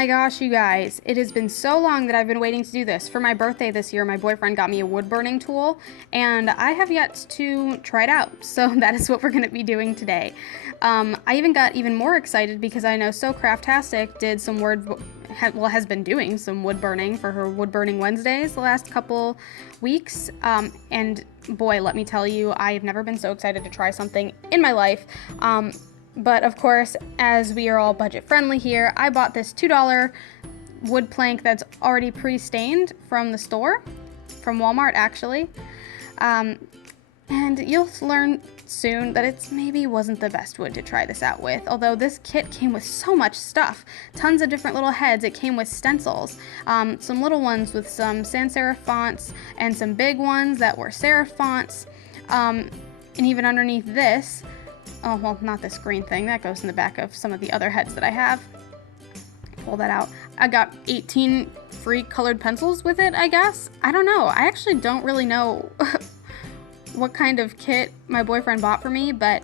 my gosh, you guys, it has been so long that I've been waiting to do this. For my birthday this year, my boyfriend got me a wood burning tool, and I have yet to try it out, so that is what we're going to be doing today. I even got even more excited because I know So Craftastic did some has been doing some wood burning for her Wood Burning Wednesdays the last couple weeks, and boy, let me tell you, I have never been so excited to try something in my life. But of course, as we are all budget friendly here, I bought this $2 wood plank that's already pre-stained from the store, from Walmart actually. And you'll learn soon that it maybe wasn't the best wood to try this out with, although this kit came with so much stuff. Tons of different little heads. It came with stencils, some little ones with some sans serif fonts, and some big ones that were serif fonts. And even underneath this, oh, well, not this green thing. That goes in the back of some of the other heads that I have. Pull that out. I got 18 free colored pencils with it, I guess. I don't know. I actually don't really know what kind of kit my boyfriend bought for me, but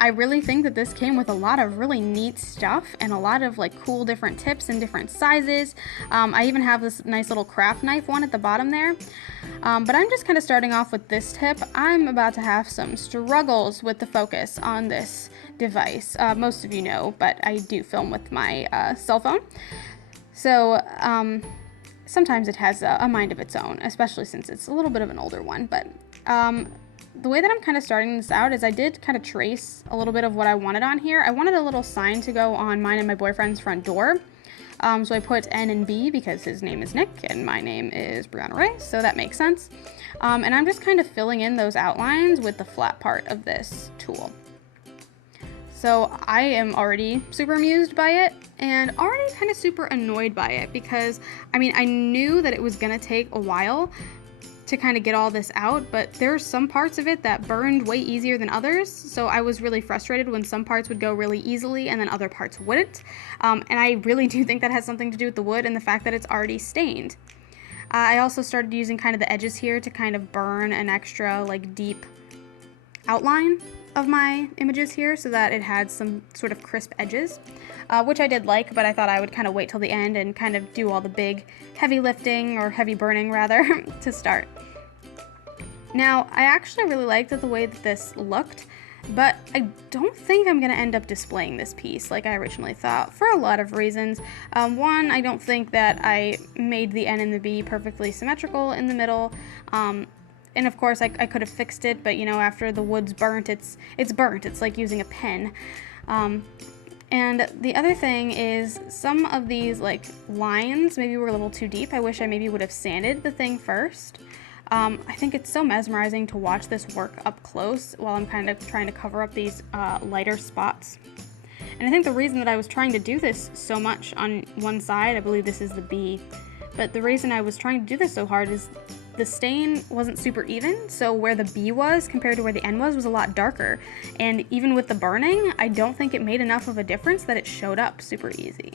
I really think that this came with a lot of really neat stuff and a lot of like cool different tips and different sizes. I even have this nice little craft knife one at the bottom there. But I'm just kind of starting off with this tip. I'm about to have some struggles with the focus on this device. Most of you know, but I do film with my cell phone. So sometimes it has a mind of its own, especially since it's a little bit of an older one. But the way that I'm kind of starting this out is I did kind of trace a little bit of what I wanted on here. I wanted a little sign to go on mine and my boyfriend's front door. So I put N and B because his name is Nick and my name is Brianna Ray, so that makes sense. And I'm just kind of filling in those outlines with the flat part of this tool. So I am already super amused by it and already kind of super annoyed by it because, I mean, I knew that it was gonna take a while to kind of get all this out, but there's some parts of it that burned way easier than others, so I was really frustrated when some parts would go really easily and then other parts wouldn't. And I really do think that has something to do with the wood and the fact that it's already stained. I also started using kind of the edges here to kind of burn an extra like deep outline of my images here so that it had some sort of crisp edges, which I did like, but I thought I would kind of wait till the end and kind of do all the big heavy lifting, or heavy burning rather, to start. Now, I actually really liked the way that this looked, but I don't think I'm going to end up displaying this piece like I originally thought for a lot of reasons. One, I don't think that I made the N and the B perfectly symmetrical in the middle. And of course, I could have fixed it, but you know, after the wood's burnt, it's burnt. It's like using a pen. And the other thing is some of these like lines maybe were a little too deep. I wish I maybe would have sanded the thing first. I think it's so mesmerizing to watch this work up close while I'm kind of trying to cover up these lighter spots. And I think the reason that I was trying to do this so much on one side, I believe this is the B, but the reason I was trying to do this so hard is the stain wasn't super even, so where the B was compared to where the N was a lot darker. And even with the burning, I don't think it made enough of a difference that it showed up super easy.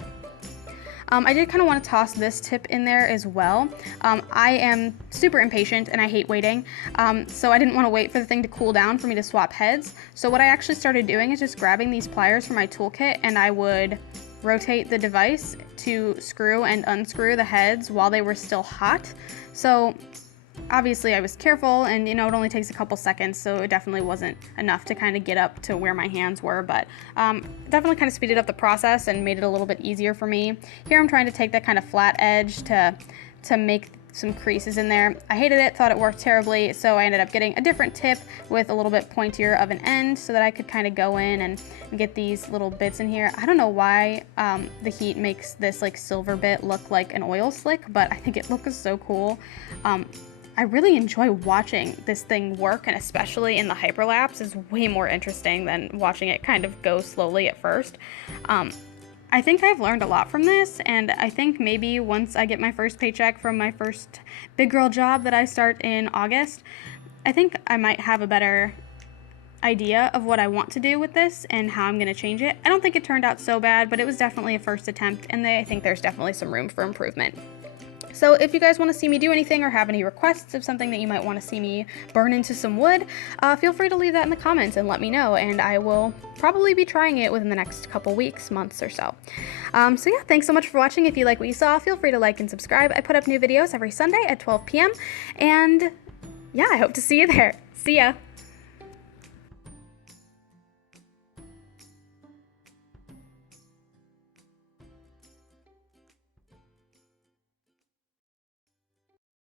I did kind of want to toss this tip in there as well. I am super impatient and I hate waiting, so I didn't want to wait for the thing to cool down for me to swap heads. So what I actually started doing is just grabbing these pliers from my toolkit, and I would rotate the device to screw and unscrew the heads while they were still hot. So obviously I was careful, and you know, it only takes a couple seconds, so it definitely wasn't enough to kind of get up to where my hands were, but definitely kind of speeded up the process and made it a little bit easier for me. Here I'm trying to take that kind of flat edge to make some creases in there. I hated it, thought it worked terribly, so I ended up getting a different tip with a little bit pointier of an end so that I could kind of go in and get these little bits in here. I don't know why the heat makes this like silver bit look like an oil slick, but I think it looks so cool. I really enjoy watching this thing work, and especially in the hyperlapse is way more interesting than watching it kind of go slowly at first. I think I've learned a lot from this, and I think maybe once I get my first paycheck from my first big girl job that I start in August, I think I might have a better idea of what I want to do with this and how I'm going to change it. I don't think it turned out so bad, but it was definitely a first attempt, and I think there's definitely some room for improvement. So if you guys want to see me do anything or have any requests of something that you might want to see me burn into some wood, feel free to leave that in the comments and let me know, and I will probably be trying it within the next couple weeks, months or so. So yeah, thanks so much for watching. If you like what you saw, feel free to like and subscribe. I put up new videos every Sunday at 12 p.m. and yeah, I hope to see you there. See ya!